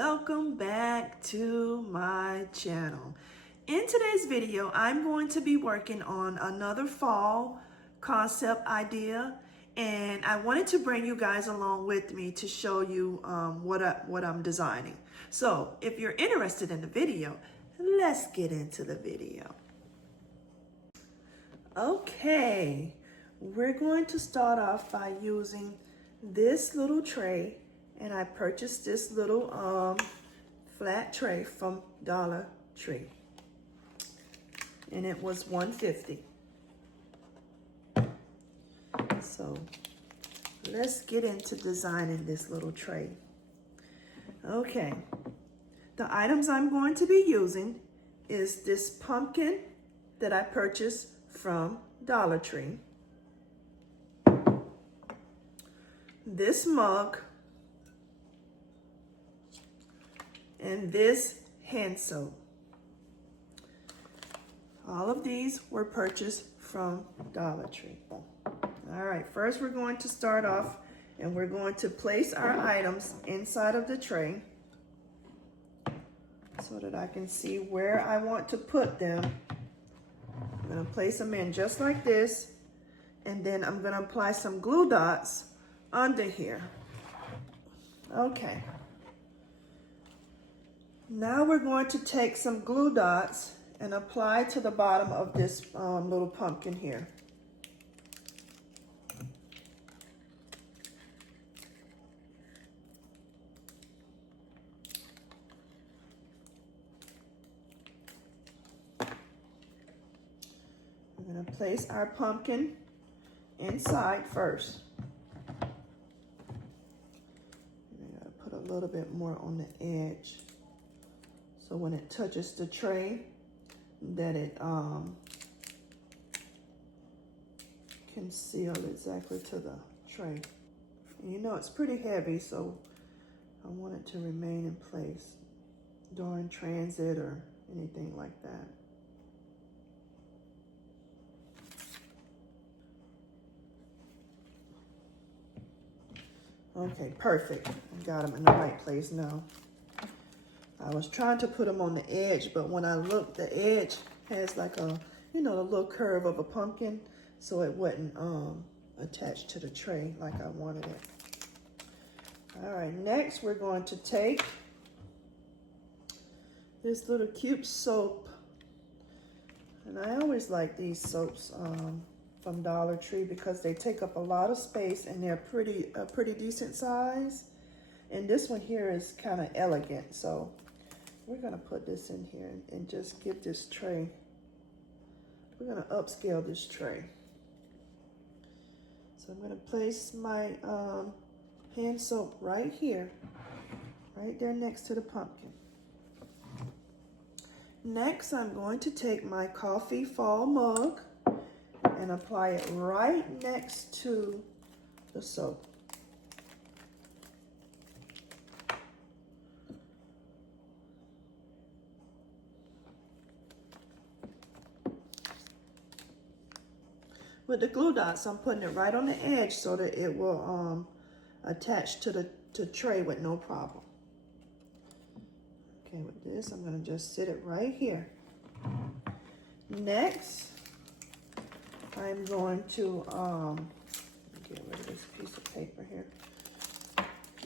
welcome back to my channel. In today's video, I'm going to be working on another fall concept idea, and I wanted to bring you guys along with me to show you what I'm designing. So if you're interested in the video, let's get into the video. Okay, we're going to start off by using this little tray, and I purchased this little flat tray from Dollar Tree, and it was $1.50. So let's get into designing this little tray. Okay, the items I'm going to be using is this pumpkin that I purchased from Dollar Tree, this mug, and this hand soap. All of these were purchased from Dollar Tree. All right, first we're going to start off and we're going to place our items inside of the tray so that I can see where I want to put them. I'm gonna place them in just like this, and then I'm gonna apply some glue dots under here. Okay. Now we're going to take some glue dots and apply to the bottom of this little pumpkin here. We're going to place our pumpkin inside first. I'm going to put a little bit more on the edge, so when it touches the tray, that it can seal exactly to the tray. And you know it's pretty heavy, so I want it to remain in place during transit or anything like that. Okay, perfect. I got them in the right place now. I was trying to put them on the edge, but when I looked, the edge has like a, you know, the little curve of a pumpkin, so it wasn't attached to the tray like I wanted it. All right, next we're going to take this little cute soap, and I always like these soaps from Dollar Tree because they take up a lot of space and they're a pretty decent size. And this one here is kind of elegant, so we're gonna put this in here and just give this tray, we're gonna upscale this tray. So I'm gonna place my hand soap right here, right there next to the pumpkin. Next, I'm going to take my coffee fall mug and apply it right next to the soap. With the glue dots, I'm putting it right on the edge so that it will attach to the tray with no problem. Okay, with this, I'm gonna just sit it right here. Next, I'm going to get rid of this piece of paper here.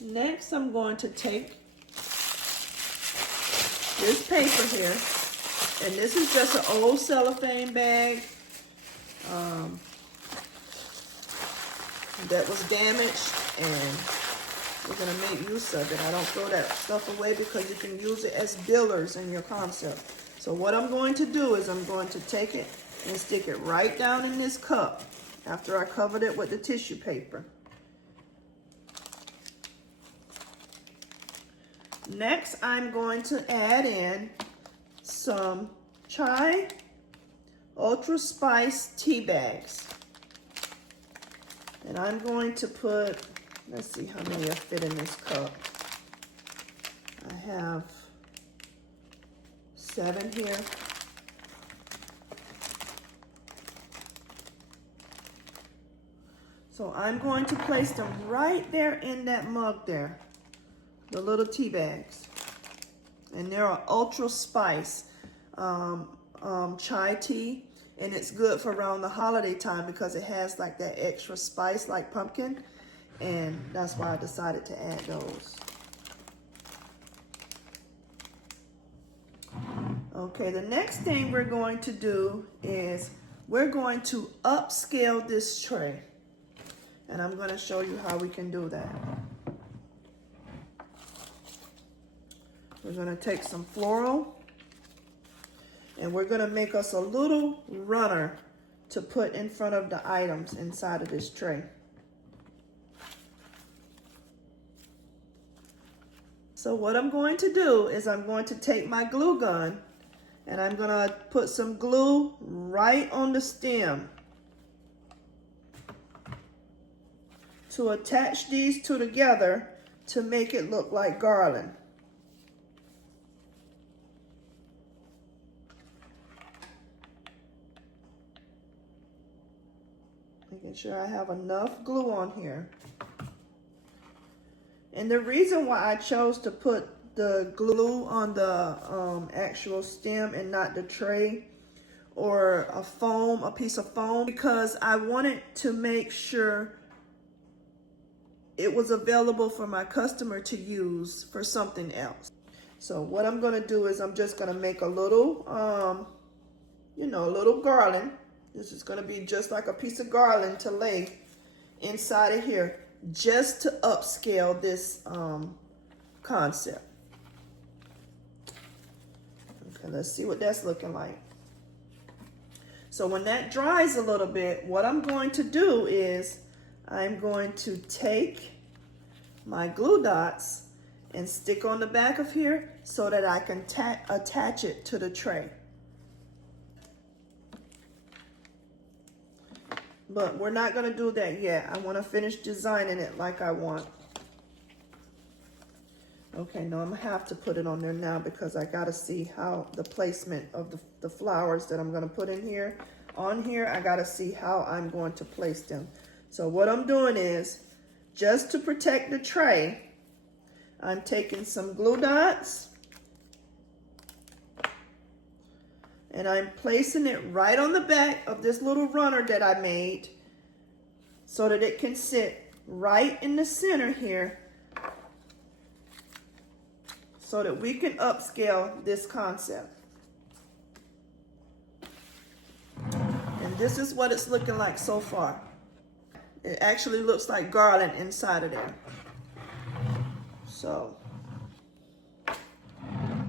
Next, I'm going to take this paper here, and this is just an old cellophane bag that was damaged, and we're gonna make use of it. I don't throw that stuff away because you can use it as billers in your concept. So what I'm going to do is I'm going to take it and stick it right down in this cup after I covered it with the tissue paper. Next, I'm going to add in some chai ultra spice tea bags. And I'm going to put, let's see how many I fit in this cup. I have 7 here. So I'm going to place them right there in that mug there, the little tea bags. And they're an ultra spice chai tea. And it's good for around the holiday time because it has like that extra spice like pumpkin. And that's why I decided to add those. Okay, the next thing we're going to do is we're going to upscale this tray. And I'm going to show you how we can do that. We're going to take some floral and we're going to make us a little runner to put in front of the items inside of this tray. So what I'm going to do is I'm going to take my glue gun and I'm going to put some glue right on the stem to attach these two together to make it look like garland. Making sure I have enough glue on here. And the reason why I chose to put the glue on the actual stem and not the tray or a piece of foam, because I wanted to make sure it was available for my customer to use for something else. So what I'm going to do is I'm just going to make a little, a little garland. This is going to be just like a piece of garland to lay inside of here, just to upscale this concept. Okay, let's see what that's looking like. So when that dries a little bit, what I'm going to do is I'm going to take my glue dots and stick on the back of here so that I can attach it to the tray. But we're not going to do that yet. I want to finish designing it like I want. Okay, no, I'm going to have to put it on there now because I got to see how the placement of the flowers that I'm going to put in here. On here, I got to see how I'm going to place them. So what I'm doing is, just to protect the tray, I'm taking some glue dots and I'm placing it right on the back of this little runner that I made so that it can sit right in the center here so that we can upscale this concept. And this is what it's looking like so far. It actually looks like garland inside of there. So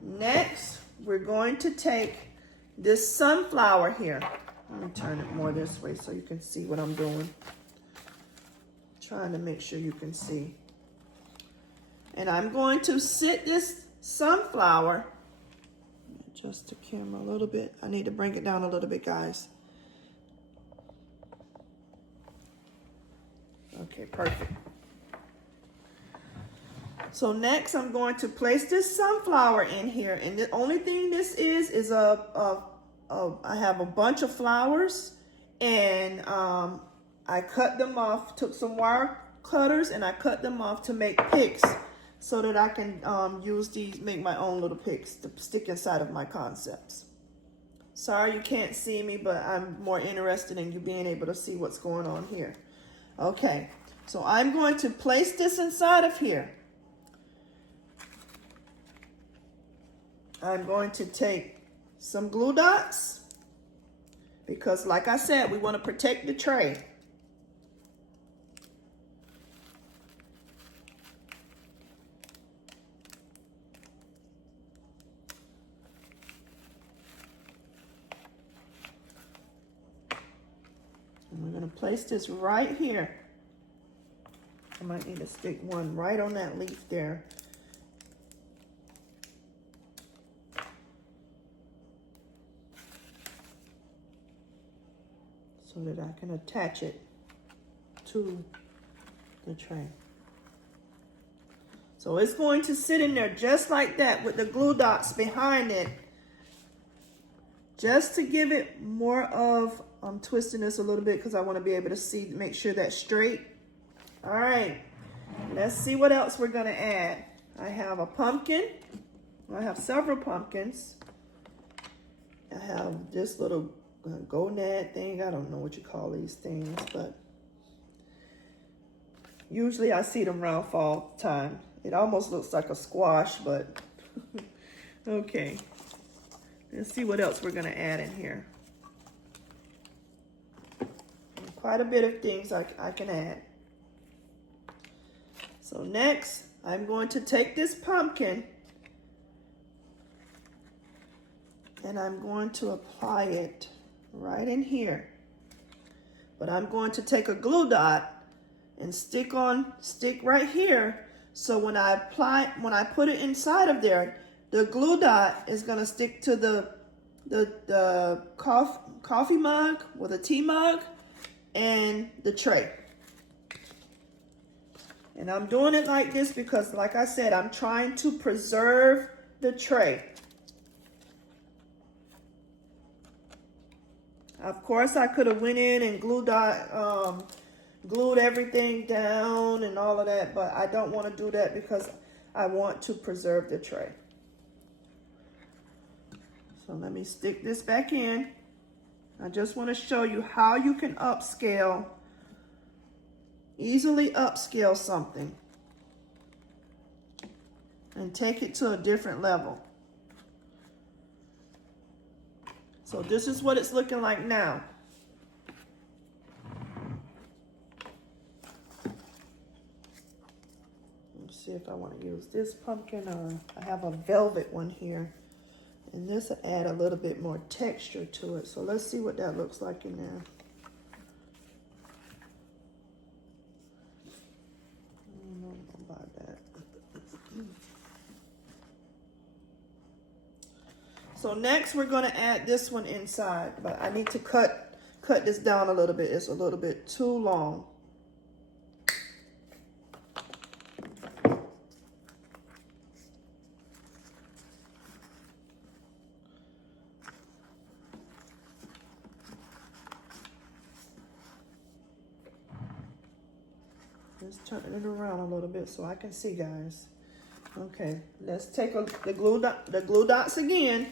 next, we're going to take this sunflower here. Let me turn it more this way so you can see what I'm doing. Trying to make sure you can see. And I'm going to sit this sunflower, adjust the camera a little bit. I need to bring it down a little bit, guys. Okay, perfect. So next I'm going to place this sunflower in here, and the only thing this is I have a bunch of flowers, and I cut them off, took some wire cutters and I cut them off to make picks so that I can use these, make my own little picks to stick inside of my concepts. Sorry you can't see me, but I'm more interested in you being able to see what's going on here. Okay, so I'm going to place this inside of here. I'm going to take some glue dots because, like I said, we want to protect the tray. And we're going to place this right here. I might need to stick one right on that leaf there. So that I can attach it to the tray. So it's going to sit in there just like that with the glue dots behind it. Just to give it more of, I'm twisting this a little bit because I want to be able to see, make sure that's straight. All right, let's see what else we're going to add. I have a pumpkin. I have several pumpkins. I have this little gonad thing. I don't know what you call these things, but usually I see them around fall time. It almost looks like a squash, but okay. Let's see what else we're gonna add in here. And quite a bit of things I can add. So next, I'm going to take this pumpkin and I'm going to apply it right in here. But I'm going to take a glue dot and stick right here. So when I put it inside of there, the glue dot is gonna stick to the coffee mug or the tea mug and the tray. And I'm doing it like this because, like I said, I'm trying to preserve the tray. Of course, I could have went in and glued everything down and all of that, but I don't want to do that because I want to preserve the tray. So let me stick this back in. I just want to show you how you can easily upscale something and take it to a different level. So this is what it's looking like now. Let's see if I want to use this pumpkin or I have a velvet one here. And this will add a little bit more texture to it. So let's see what that looks like in there. I don't know about that. So next we're going to add this one inside, but I need to cut this down a little bit. It's a little bit too long. Just turning it around a little bit so I can see, guys. Okay, let's take the glue dots again.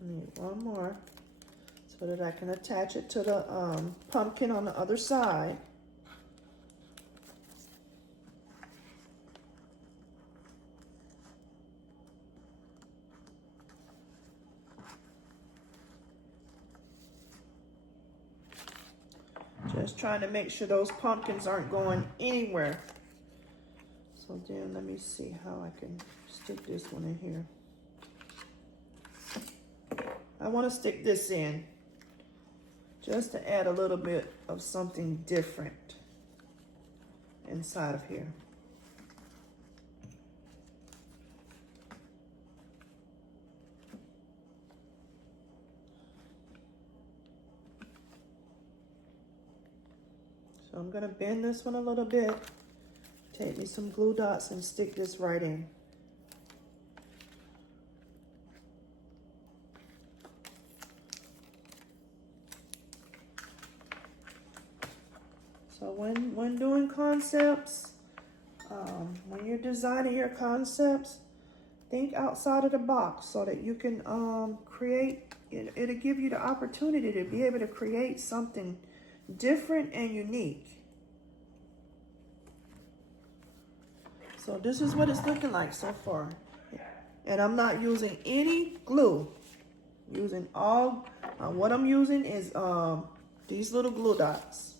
I need one more so that I can attach it to the pumpkin on the other side. Just trying to make sure those pumpkins aren't going anywhere. So then let me see how I can stick this one in here. I want to stick this in just to add a little bit of something different inside of here. So I'm going to bend this one a little bit, take me some glue dots and stick this right in. So when doing concepts, when you're designing your concepts, think outside of the box so that you can create, it'll give you the opportunity to be able to create something different and unique. So this is what it's looking like so far. And I'm not using any glue. Using all, what I'm using is these little glue dots.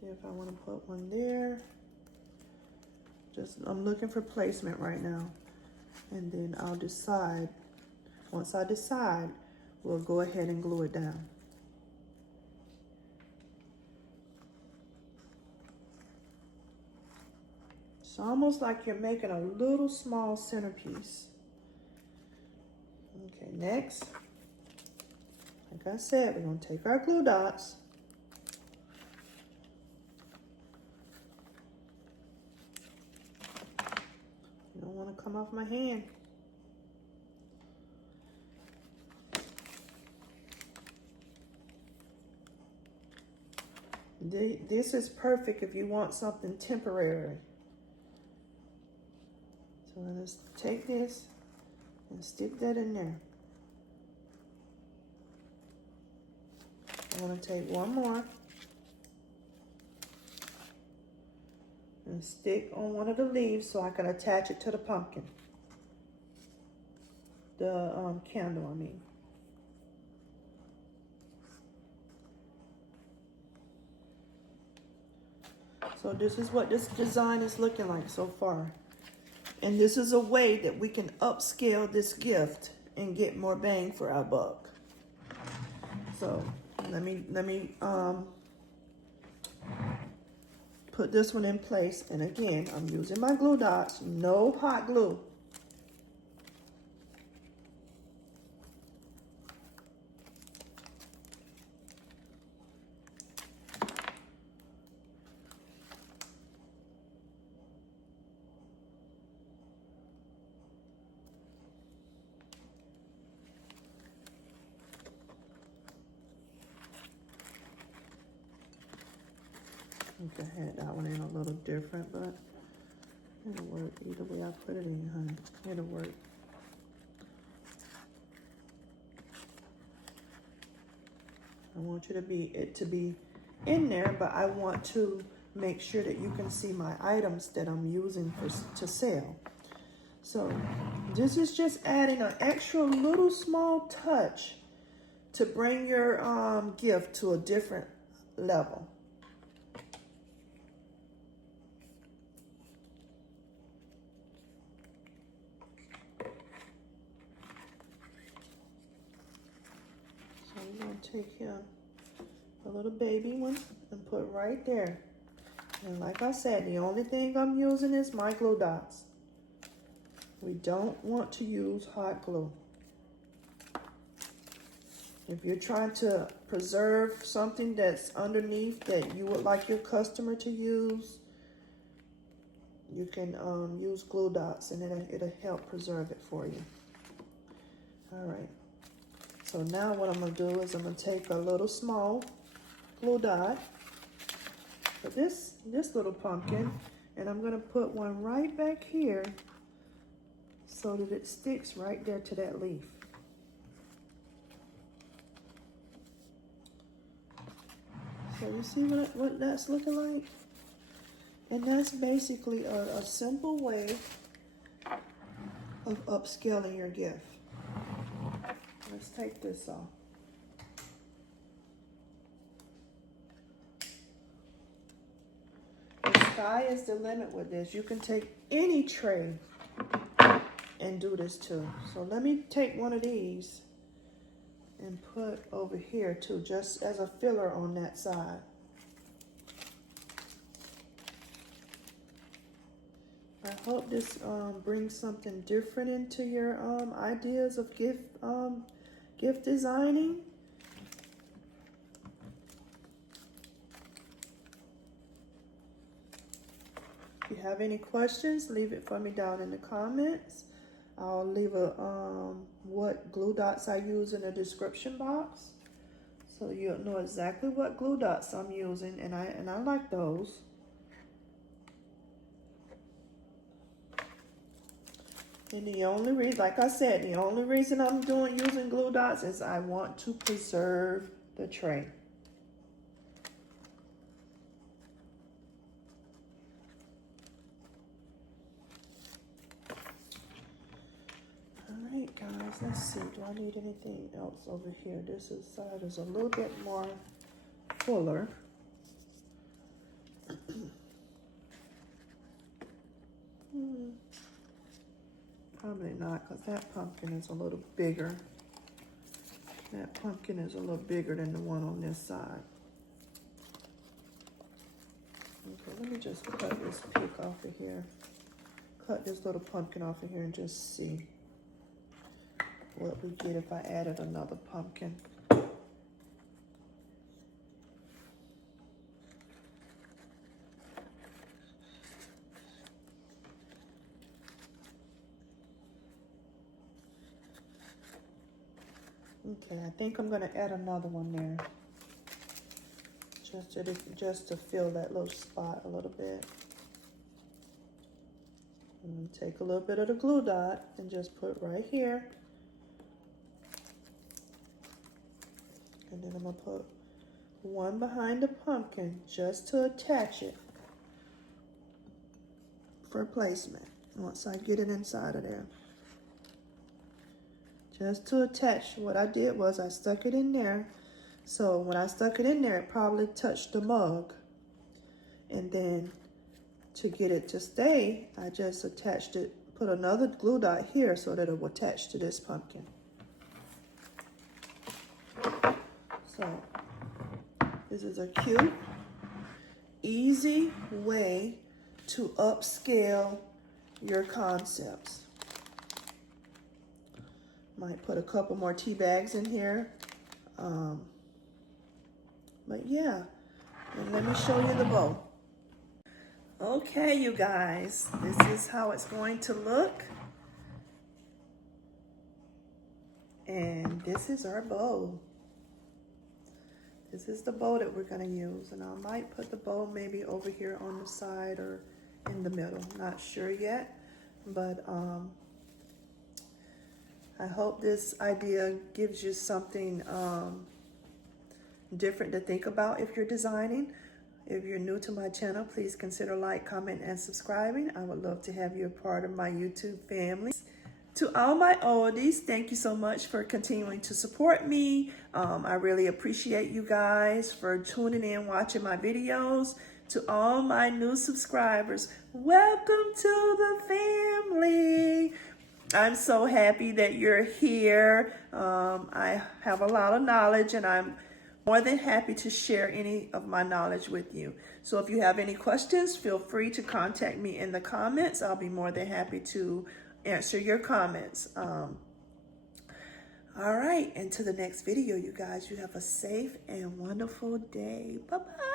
See if I want to put one there. I'm looking for placement right now. And then I'll decide, once I decide, we'll go ahead and glue it down. It's almost like you're making a little small centerpiece. Okay, next, I Like I said, we're gonna take our glue dots. You don't wanna come off my hand. This is perfect if you want something temporary. So let's take this and stick that in there. I want to take one more and stick on one of the leaves so I can attach it to the pumpkin. The candle, I mean. So this is what this design is looking like so far. And this is a way that we can upscale this gift and get more bang for our buck. So let me put this one in place. And again, I'm using my glue dots, no hot glue. I had that one in a little different, but it'll work either way I put it in, honey. It'll work. I want you to be in there, but I want to make sure that you can see my items that I'm using to sell. So this is just adding an extra little small touch to bring your gift to a different level. Take him a little baby one and put right there. And like I said, the only thing I'm using is my glue dots. We don't want to use hot glue. If you're trying to preserve something that's underneath that you would like your customer to use, you can use glue dots and it'll help preserve it for you. All right. So now what I'm going to do is I'm going to take a little small glue dot for this little pumpkin, and I'm going to put one right back here so that it sticks right there to that leaf. So you see what that's looking like? And that's basically a simple way of upscaling your gift. Let's take this off. The sky is the limit with this. You can take any tray and do this too. So let me take one of these and put over here too, just as a filler on that side. I hope this brings something different into your ideas of gift designing. If you have any questions, leave it for me down in the comments. I'll leave what glue dots I use in the description box, so you'll know exactly what glue dots I'm using, and I like those. And the only reason, like I said, the only reason I'm using glue dots is I want to preserve the tray. All right, guys, let's see. Do I need anything else over here? This side is a little bit more fuller. Probably not, because that pumpkin is a little bigger. That pumpkin is a little bigger than the one on this side. Okay, let me just cut this pick off of here. Cut this little pumpkin off of here and just see what we get if I added another pumpkin. Okay, I think I'm gonna add another one there. Just to fill that little spot a little bit. And take a little bit of the glue dot and just put right here. And then I'm gonna put one behind the pumpkin just to attach it for placement once I get it inside of there. Just to attach. What I did was I stuck it in there. So when I stuck it in there, it probably touched the mug. And then to get it to stay, I just attached it, put another glue dot here so that it will attach to this pumpkin. So this is a cute, easy way to upscale your concepts. Might put a couple more tea bags in here. But yeah, and let me show you the bow. Okay, you guys, this is how it's going to look. And this is our bow. This is the bow that we're gonna use. And I might put the bow maybe over here on the side or in the middle. Not sure yet, but I hope this idea gives you something different to think about if you're designing. If you're new to my channel, please consider like, comment, and subscribing. I would love to have you a part of my YouTube family. To all my oldies, thank you so much for continuing to support me. I really appreciate you guys for tuning in, watching my videos. To all my new subscribers, welcome to the family. I'm so happy that you're here. I have a lot of knowledge and I'm more than happy to share any of my knowledge with you. So if you have any questions, feel free to contact me in the comments. I'll be more than happy to answer your comments. All right, until the next video, you guys, you have a safe and wonderful day. Bye-bye.